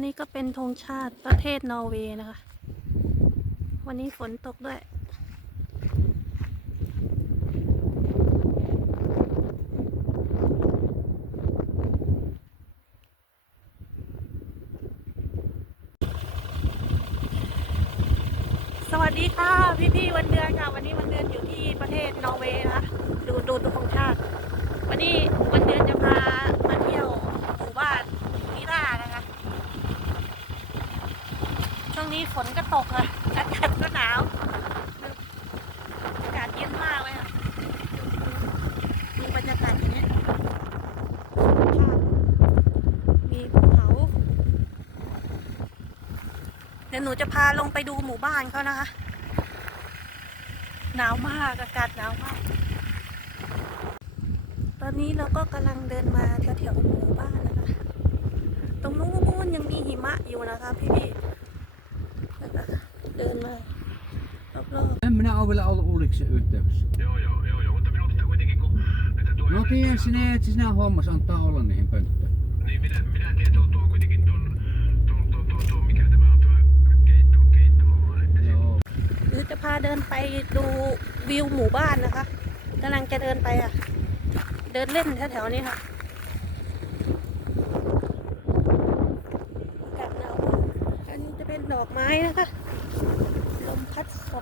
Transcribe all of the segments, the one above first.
นนี้ก็เป็นธงชาติประเทศนอร์เวย์นะคะ วันนี้ฝนตกด้วย สวัสดีค่ะ พี่พี่ๆวันเดือนค่ะ วันนี้วันเดือนอยู่ที่ประเทศนอร์เวย์นะคะดูดูตัวของชาติ วันนี้วันเดือนจะพามาเที่ยวหมู่บ้านมิรานะคะ ช่วง นี้ฝนก็ตกอะอากาศก็หนาวอากาศเย็นมากเลยอะมีบรรยากาศอย่างเงี้มีภูเขาเดี๋ยวหนูจะพาลงไปดูหมู่บ้านเขานะคะ หนาวมากอากาศหนาวมาก ตอนนี้เราก็กำลังเดินมาแถวๆหมู่บ้านนะคะ ตรงนู้นยังมีหิมะอยู่นะคะพี่ๆ อบ En minä ole vielä ollut Uliksen yhteydessä. Joo, joo, joo, joo, mutta minulta sitä kuitenkin, kun että tuo... No tiedän sinä, että sinä hommas antaa olla niihin pönttöihin. Niin, minä, minä tiedän, tuo, tuo kuitenkin tuon, tuo, tuo, tuo, tuo, mikä tämä on tuo keitto, keittohuone. Että se- Joo. ๆหรือจะพาเดินไปดูวิวหมู่บ้านนะคะกำลังจะเดินไปอ่ะ เดินเล่นแถวๆนี้ค่ะ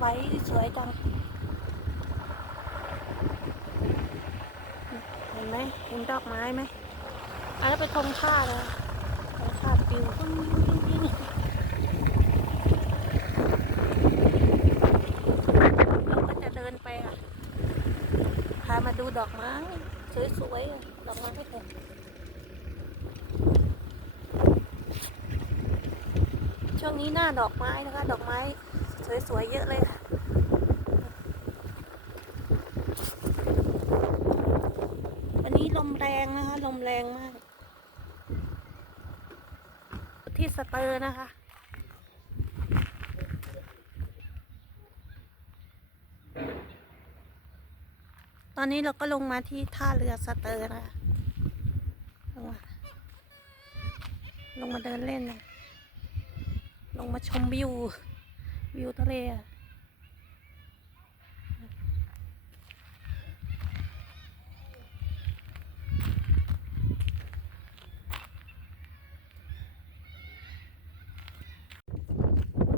พัดสวยจัง เห็นไหมเห็นดอกไม้ไหมอันนั้นเป็นธงชาติเลยธงชาติปิวปึ้งปิ้งปิ้งเราก็จะเดินไปอะ พามาดูดอกไม้ สวยๆ ดอกไม้ไม่แพงช่วงนี้หน้าดอกไม้นะคะ ดอกไม้ สวยๆเยอะเลยค่ะวันนี้ลมแรงนะคะ ลมแรงมาก ที่สเตอร์นะคะตอนนี้เราก็ลงมาที่ท่าเรือสเตอร์นะคะลงมาลงมาเดินเล่นนะลงมาชมวิว วิวทะเล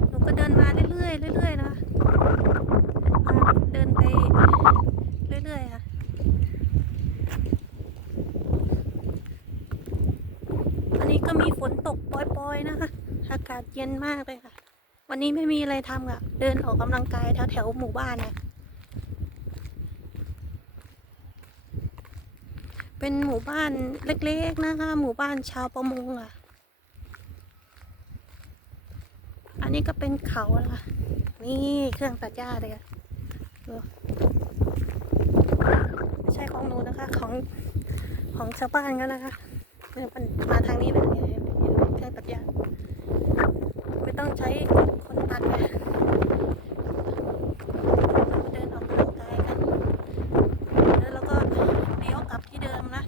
หนูก็เดินมาเรื่อยๆเรื่อยๆนะคะเดินไปเรื่อยๆค่ะอันนี้ก็มีฝนตกปล่อยๆนะคะ อากาศเย็นมากเลยค่ะ วันนี้ไม่มีอะไรทำค่ะเดินออกกำลังกายแถวๆหมู่บ้านนะเป็นหมู่บ้านเล็กๆนะคะ หมู่บ้านชาวประมงอะอันนี้ก็เป็นเขาละนี่เครื่องตัดหญ้าเลยอะไม่ใช่ของหนูนะคะ ของของชาวบ้านก็นะคะมันมาทางนี้เลยเห็นไหมเครื่องตัดหญ้า ไม่ต้องใช้คนตัดไงเดินออกกำลังกายกัน แล้วเราก็เลี้ยวกลับที่เดิมนะ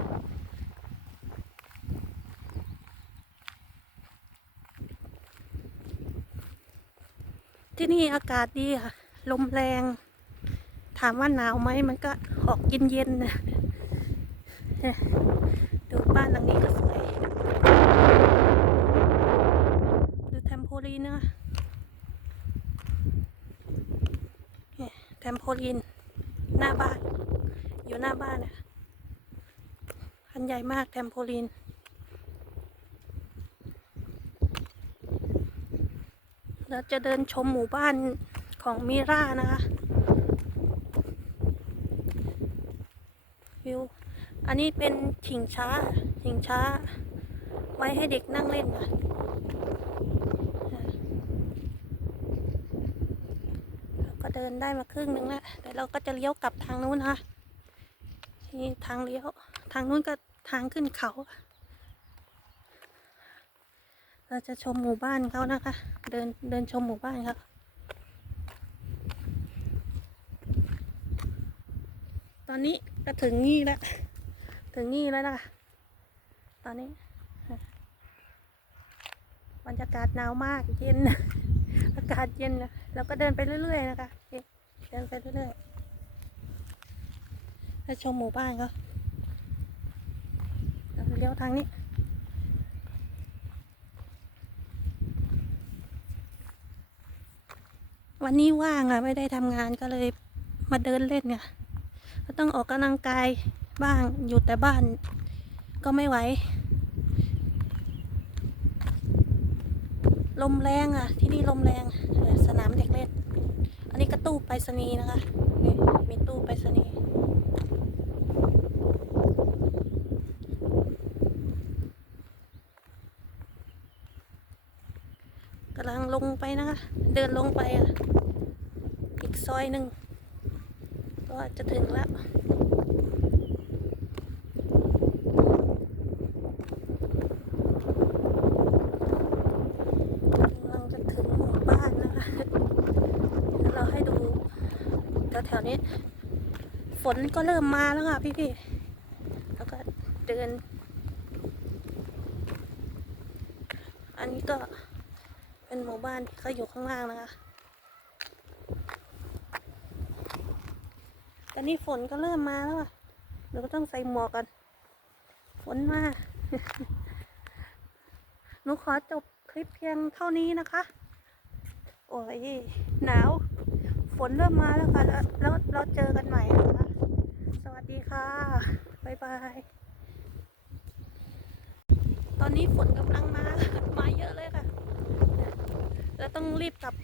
ที่นี่อากาศดีค่ะ ลมแรง ถามว่าหนาวไหมมันก็ออกเย็นๆนะดูบ้านหลังนี้ก็สวย ดูแทมโพ ลีนนะแทมโพลีน หน้าบ้าน อยู่หน้าบ้านอะคันใหญ่มากแทมโพลีน เราจะเดินชมหมู่บ้านของมิรานะคะ วิว อันนี้เป็นชิงช้าชิงช้า ไว้ให้เด็กนั่งเล่นค่ะ เดินได้มาครึ่งหนึ่งแล้วแต่เราก็จะเลี้ยวกลับทางนู้นนะคะนี่ทางเลี้ยว ทางนู้นก็ทางขึ้นเขา เราจะชมหมู่บ้านเขานะคะ เดินเดินชมหมู่บ้านเขาตอนนี้ก็ถึงนี่แล้ว ถึงนี่แล้วนะคะตอนนี้ บรรยากาศหนาวมากเย็น อากาศเย็นนะแล้วก็เดินไปเรื่อยๆนะคะเดินไปเรื่อยๆแล้วชมหมู่บ้านเขาเลี้ยวทางนี้วันนี้ว่างอะไม่ได้ทำงานก็เลยมาเดินเล่นไงก็ต้องออกกำลังกายบ้างอยู่แต่บ้านก็ไม่ไหว ลมแรงอะ ที่นี่ลมแรงสนามเด็กเล่น อันนี้ก็ตู้ไปรษณีย์นะคะนี่มีตู้ไปรษณีย์กำลังลงไปนะคะ เดินลงไปอะ อีกซอยหนึ่งก็จะถึงแล้ว กำลังจะถึงหมู่บ้านนะคะเดี๋ยวเราให้ดูแถวนี้ ฝนก็เริ่มมาแล้วค่ะพี่ๆแล้วก็เดิน อันนี้ก็เป็นหมู่บ้านที่เขาอยู่ข้างล่างนะคะ ตอนนี้ฝนก็เริ่มมาแล้วอะเราก็ต้องใส่หมวกกันฝนมาหนูขอจบคลิปเพียงเท่านี้นะคะ โอ้ยหนาว นเริ่มมาแล้วค่ะ แล้วแล้วเราเจอกันใหม่นะคะสวัสดีค่ะบ๊ายบายตอนนี้ฝนกำลังมามาเยอะเลยค่ะ แล้วต้องรีบกลับ